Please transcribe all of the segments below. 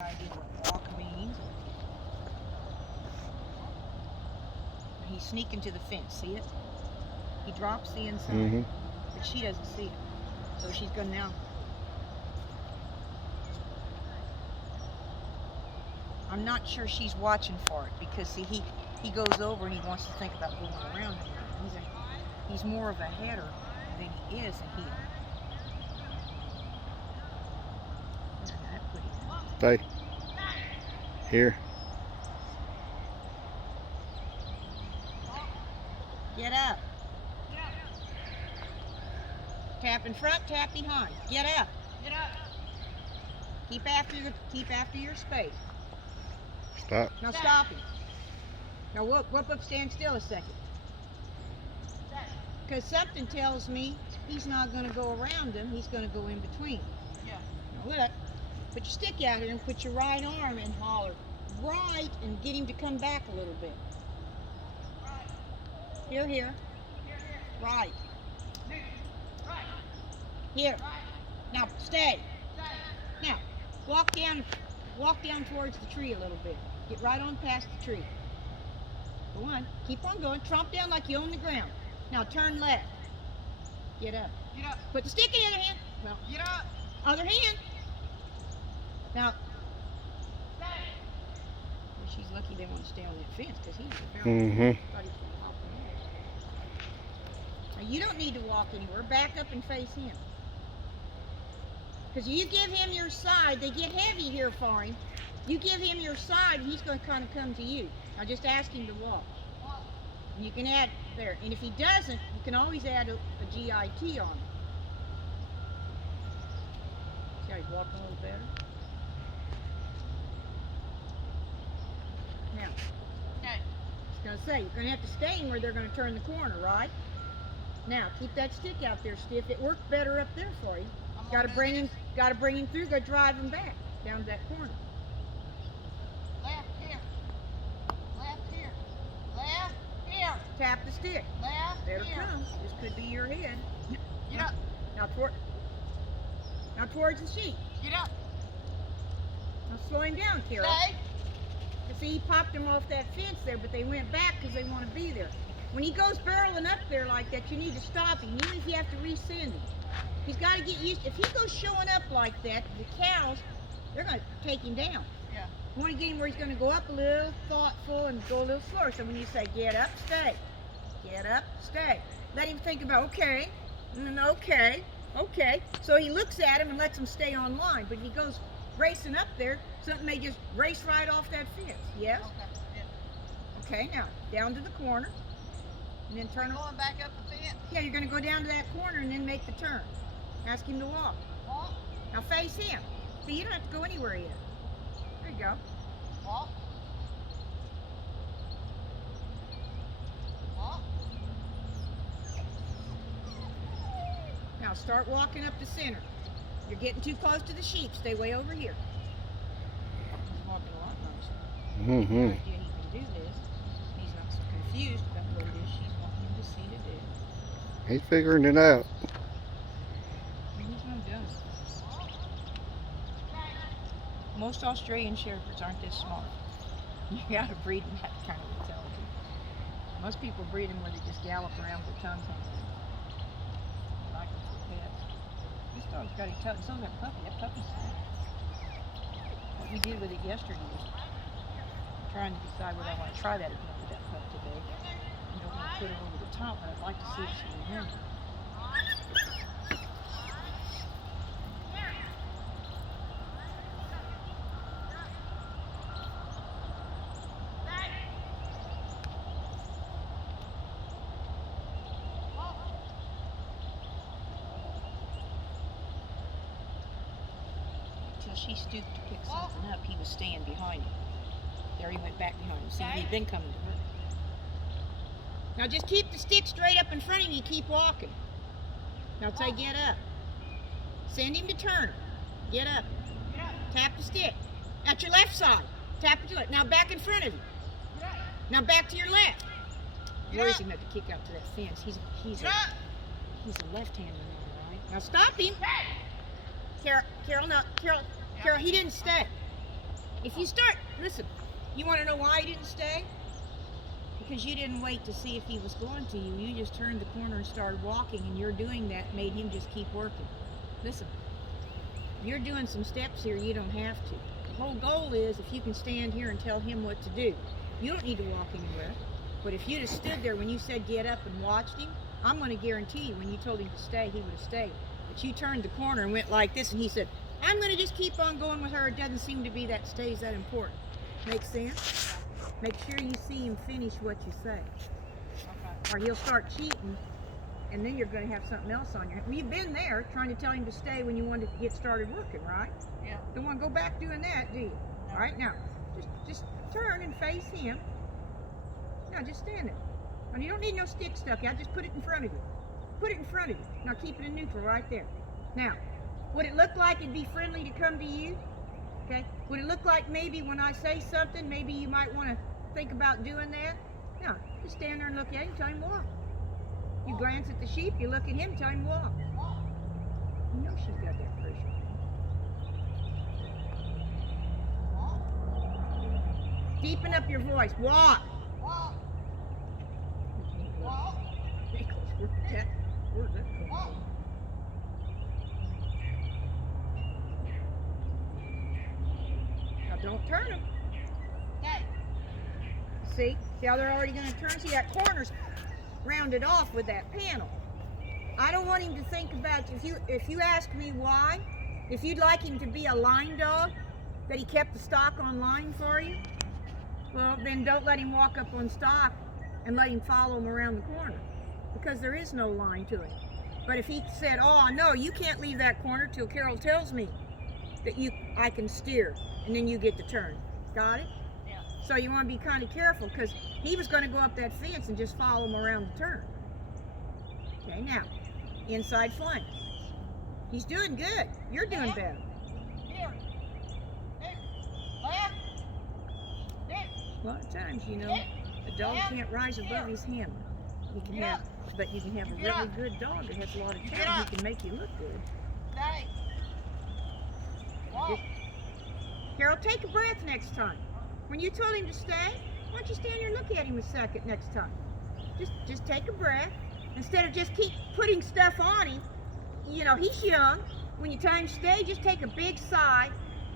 idea what walk means. He's sneaking to the fence, see it? He drops the inside, but she doesn't see it. So she's going to now. I'm not sure she's watching for it because see, he goes over and he wants to think about going around him. He's more of a header than he is a heel. Stay. Here. Get up. Tap in front, tap behind. Get up. Get up. Keep after your space. Stop. Now stop him. Now whoop up, stand still a second. Because something tells me he's not going to go around him, he's going to go in between. Yeah. Now look. Put your stick out here and put your right arm and holler right and get him to come back a little bit. Here. Right. Here. Now stay. Now walk down towards the tree a little bit. Get right on past the tree. Go on. Keep on going. Tromp down like you own the ground. Now turn left. Get up. Get up. Put the stick in the other hand. Well, get up. Other hand. Now, she's lucky they want to stay on that fence because he's apparently thought he was going to help them. Now, you don't need to walk anywhere. Back up and face him. Because you give him your side, they get heavy here for him. You give him your side, and he's going to kind of come to you. Now, just ask him to walk. And you can add there. And if he doesn't, you can always add a GIT on him. See how he's walking a little better? Now, I was going to say, you're going to have to stay where they're going to turn the corner, right? Now, keep that stick out there stiff. It worked better up there for you. Got to bring him through. Got to drive him back down to that corner. Left here. Left here. Left here. Tap the stick. Left there here. There it comes. This could be your head. Get up. Now towards the sheep. Get up. Now slow him down, Carol. Stay. See, he popped them off that fence there, but they went back because they want to be there. When he goes barreling up there like that, you need to stop him, even if you have to resend him. He's got to get used. If he goes showing up like that, the cows, they're going to take him down. Yeah. You want to get him where he's going to go up a little thoughtful and go a little slower. So when you say, get up, stay. Get up, stay. Let him think about, okay, okay. So he looks at him and lets him stay on line. But if he goes racing up there, something may just race right off that fence. Yes? Okay. Okay, now, down to the corner. And then turn. Going back up the fence? Yeah, you're going to go down to that corner and then make the turn. Ask him to walk. Walk. Now face him. See, you don't have to go anywhere yet. There you go. Walk. Walk. Now start walking up the center. You're getting too close to the sheep. Stay way over here. He's walking a lot nicer. He can do this. He's not so confused about what it is she's wanting him to see to do. He's figuring it out. He's not doing it. Most Australian Shepherds aren't this smart. You gotta breed them that kind of intelligence. Most people breed them where they just gallop around with their tongues on them. Like them for pets. This dog's got his tongue. So's that puppy. That puppy's smart. What we did with it yesterday was trying to decide whether I want to try that again with that pup today. I don't want to put her over the top, but I'd like to see if she remembers. Until she stooped to pick something up, he was staying behind him. There he went back behind him. See, he'd been coming to her. Now just keep the stick straight up in front of you. Keep walking. Now say get up. Send him to turn. Get up. Tap the stick. At your left side. Tap it to left. Now back in front of you. Now back to your left. Worries him not to kick out to that fence. He's a left-hander now, right? Now stop him. Carol, he didn't stay. If you start, listen, you want to know why he didn't stay? Because you didn't wait to see if he was going to you. You just turned the corner and started walking, and your doing that made him just keep working. Listen, you're doing some steps here you don't have to. The whole goal is if you can stand here and tell him what to do. You don't need to walk anywhere. But if you'd have stood there when you said get up and watched him, I'm going to guarantee you when you told him to stay, he would have stayed. But you turned the corner and went like this, and he said, I'm going to just keep on going with her. It doesn't seem to be that stays that important. Make sense? Make sure you see him finish what you say. Okay. Or he'll start cheating, and then you're going to have something else on your hands. Well, you've been there trying to tell him to stay when you wanted to get started working, right? Yeah. Don't want to go back doing that, do you? No. All right, now, just turn and face him. Now, just stand there. And you don't need no stick stuck out. Just put it in front of you. Put it in front of you. Now, keep it in neutral right there. Now, would it look like it'd be friendly to come to you? Okay. Would it look like maybe when I say something, maybe you might want to think about doing that? No, just stand there and look at him, tell him walk. You glance at the sheep, you look at him, tell him walk. You know she's got that pressure. Deepen up your voice. Walk. Walk. Walk. Where's that coming from? Now don't turn them. Okay. See how they're already going to turn? See that corner's rounded off with that panel. I don't want him to think about, if you ask me why, if you'd like him to be a line dog, that he kept the stock on line for you, well then don't let him walk up on stock and let him follow him around the corner, because there is no line to it. But if he said, oh no, you can't leave that corner till Carol tells me that I can steer, and then you get to turn. Got it? Yeah. So you want to be kind of careful, because he was going to go up that fence and just follow him around the turn. Okay, now, inside flank. He's doing good. You're doing better. Here. Left. A lot of times, you know, a dog can't rise above his handler. You can have, but you can have a really good dog that has a lot of talent. He can make you look good. Carol, take a breath next time. When you told him to stay, why don't you stand there and look at him a second next time? Just take a breath. Instead of just keep putting stuff on him, you know, he's young. When you tell him to stay, just take a big sigh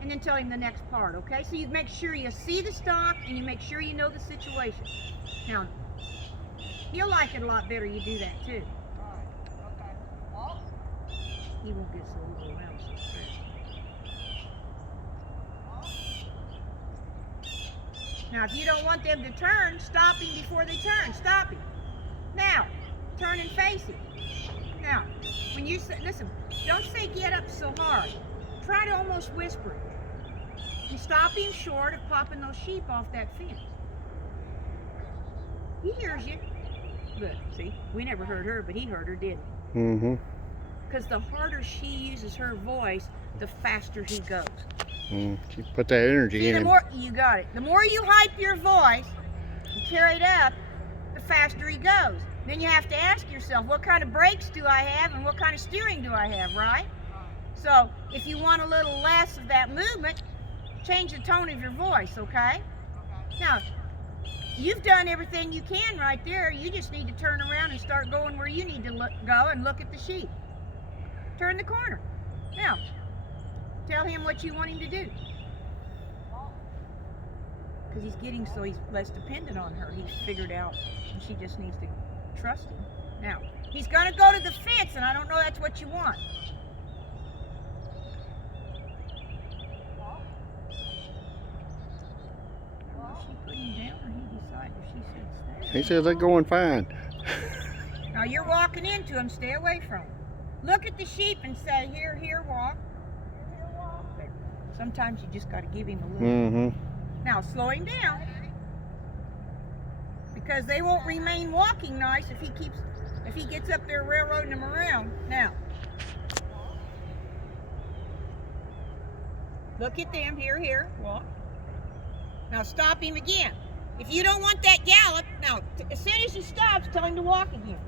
and then tell him the next part, okay? So you make sure you see the stock and you make sure you know the situation. Now, he'll like it a lot better you do that too. He won't get so overwhelmed so fast. Now, if you don't want them to turn, stop him before they turn. Stop him. Now, turn and face him. Now, when you say, listen, don't say get up so hard. Try to almost whisper it. And stop him short of popping those sheep off that fence. He hears you. Look, see, we never heard her, but he heard her, didn't he? Mm-hmm. Because the harder she uses her voice, the faster he goes. She put that energy in the him. more, you got it. The more you hype your voice and carry it up, the faster he goes. Then you have to ask yourself, what kind of brakes do I have and what kind of steering do I have, right? So if you want a little less of that movement, change the tone of your voice, okay? Now, you've done everything you can right there. You just need to turn around and start going where you need to go and look at the sheep. Turn the corner. Now, tell him what you want him to do. Because he's getting so he's less dependent on her. He's figured out and she just needs to trust him. Now, he's going to go to the fence, and I don't know that's what you want. Will she put him down, or he decide if she said stay? He says they're going fine. Now, you're walking into him. Stay away from him. Look at the sheep and say, here, walk. Sometimes you just got to give him a little. Now, slow him down. Because they won't remain walking nice if he gets up there railroading them around. Now, look at them. Here, walk. Now stop him again. If you don't want that gallop, now as soon as he stops, tell him to walk again.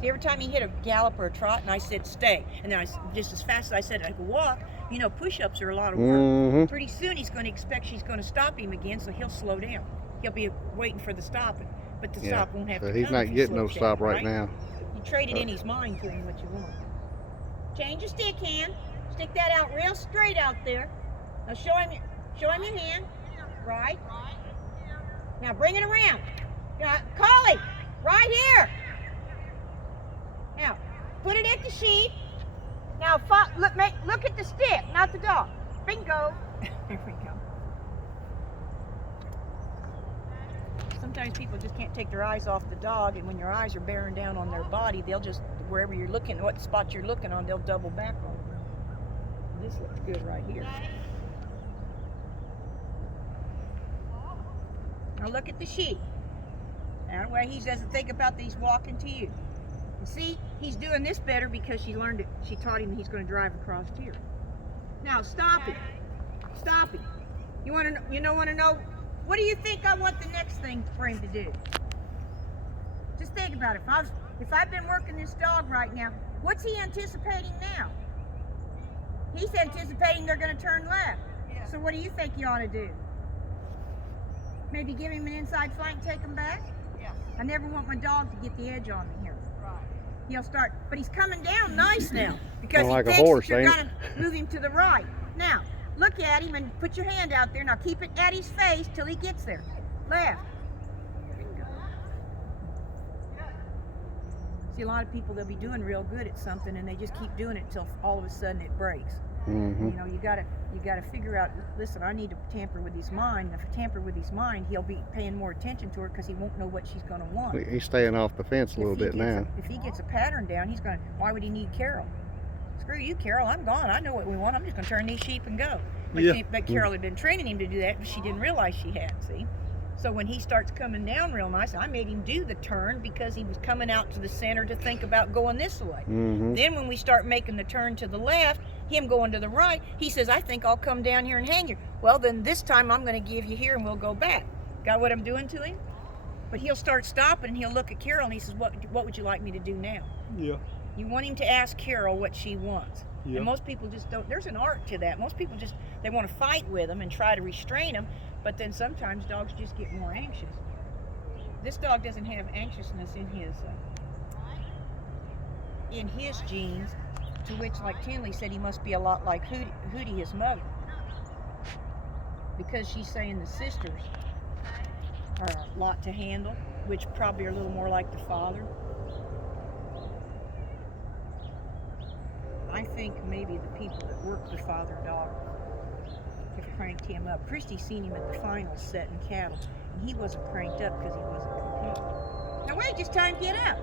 See, every time he hit a gallop or a trot, and I said stay, and then just as fast as I said I could walk, you know, push-ups are a lot of work. Mm-hmm. Pretty soon he's going to expect she's going to stop him again, so he'll slow down. He'll be waiting for the stopping, but the stop won't have to So come. he's not if he getting no slows stop down, right now. You traded in his mind to him what you want. Change your stick hand. Stick that out real straight out there. Now show him your hand. Right. Now bring it around. Now call him. Right here. Now put it at the sheep. Now look at the stick, not the dog. Bingo. There we go. Sometimes people just can't take their eyes off the dog, and when your eyes are bearing down on their body, they'll just, wherever you're looking, what spot you're looking on, they'll double back on. This looks good right here. Now look at the sheep. That way he doesn't think about these walking to you. And see, he's doing this better because she learned it. She taught him he's going to drive across here. Now stop him. Stop him. You want to know? What do you think I want the next thing for him to do? Just think about it. If I've been working this dog right now, what's he anticipating now? He's anticipating they're going to turn left. Yeah. So what do you think you ought to do? Maybe give him an inside flank, take him back? Yeah. I never want my dog to get the edge on me here. Right. He'll start, but he's coming down nice now because like he a thinks horse, you're going to move him to the right. Now, look at him and put your hand out there. Now keep it at his face till he gets there. Left. See, a lot of people, they'll be doing real good at something and they just keep doing it till all of a sudden it breaks. Mm-hmm. You know, you gotta figure out, listen, I need to tamper with his mind. If I tamper with his mind, he'll be paying more attention to her because he won't know what she's going to want. He's staying off the fence a little bit now. If he gets a pattern down, he's going to, why would he need Carol? Screw you, Carol, I'm gone. I know what we want. I'm just going to turn these sheep and go. But Carol had been training him to do that, but she didn't realize she had, see? So when he starts coming down real nice, I made him do the turn because he was coming out to the center to think about going this way. Mm-hmm. Then when we start making the turn to the left, him going to the right, he says, I think I'll come down here and hang you. Well, then this time I'm going to give you here and we'll go back. Got what I'm doing to him? But he'll start stopping and he'll look at Carol and he says, what would you like me to do now? Yeah. You want him to ask Carol what she wants. Yeah. And most people just don't, there's an art to that. Most people just, they want to fight with them and try to restrain them, but then sometimes dogs just get more anxious. This dog doesn't have anxiousness in his genes, to which, like Tinley said, he must be a lot like Hootie, his mother. Because she's saying the sisters are a lot to handle, which probably are a little more like the father. I think maybe the people that work the father dog have cranked him up. Christy seen him at the finals setting cattle, and he wasn't cranked up because he wasn't competing. Now wait, just time to get up,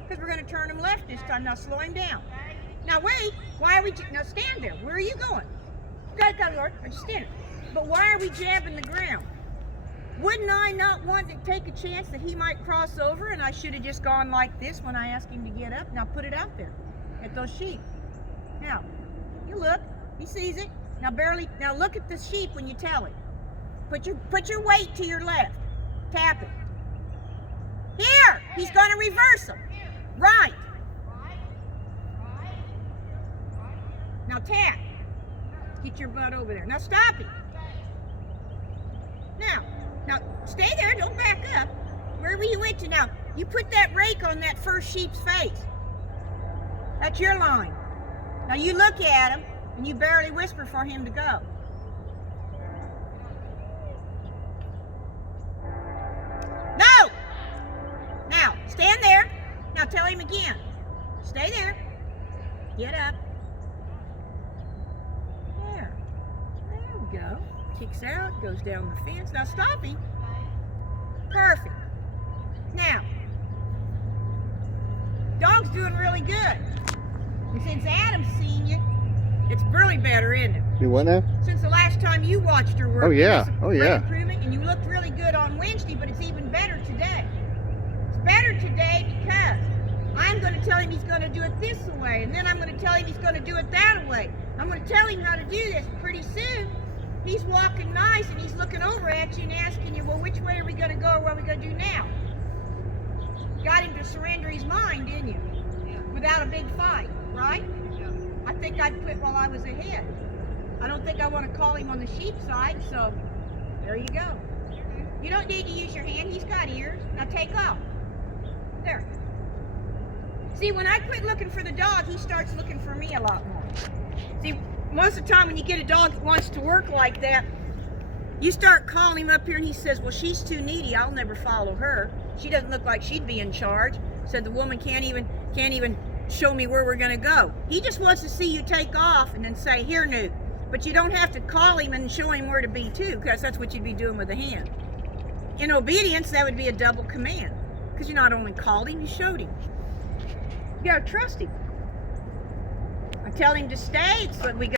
because we're going to turn him left this time. Now slow him down. Now wait, why are we, now stand there. Where are you going? Got Lord, I just stand. But why are we jabbing the ground? Wouldn't I not want to take a chance that he might cross over, and I should have just gone like this when I asked him to get up? Now put it out there at those sheep. Now, you look, he sees it. Now look at the sheep when you tell him. Put your weight to your left. Tap it. Here, he's going to reverse them. Right. Now tap. Get your butt over there. Now stop him. Now stay there, don't back up. Wherever you went to now, you put that rake on that first sheep's face. That's your line. Now you look at him, and you barely whisper for him to go. No! Now, stand there. Now tell him again. Stay there. Get up. There. There we go. Kicks out, goes down the fence. Now stop him. Perfect. Now, dog's doing really good. And since Adam's seen you, it's really better, isn't it? You what now? Since the last time you watched her work. Oh yeah, oh yeah. Improvement, and you looked really good on Wednesday, but it's even better today. It's better today because I'm going to tell him he's going to do it this way, and then I'm going to tell him he's going to do it that way. I'm going to tell him how to do this. Pretty soon, he's walking nice, and he's looking over at you and asking you, well, which way are we going to go, or what are we going to do now? got him to surrender his mind, didn't you? Yeah. Without a big fight, right? Yeah. I think I'd quit while I was ahead. I don't think I want to call him on the sheep side, so there you go. You don't need to use your hand. He's got ears. Now take off. There. See, when I quit looking for the dog, he starts looking for me a lot more. See, most of the time when you get a dog that wants to work like that, you start calling him up here and he says, well, she's too needy. I'll never follow her. She doesn't look like she'd be in charge. Said the woman can't even show me where we're going to go. He just wants to see you take off and then say, here, Newt. But you don't have to call him and show him where to be too, because that's what you'd be doing with a hand. In obedience, that would be a double command, because you not only called him, you showed him. You got to trust him. I tell him to stay, it's what we got.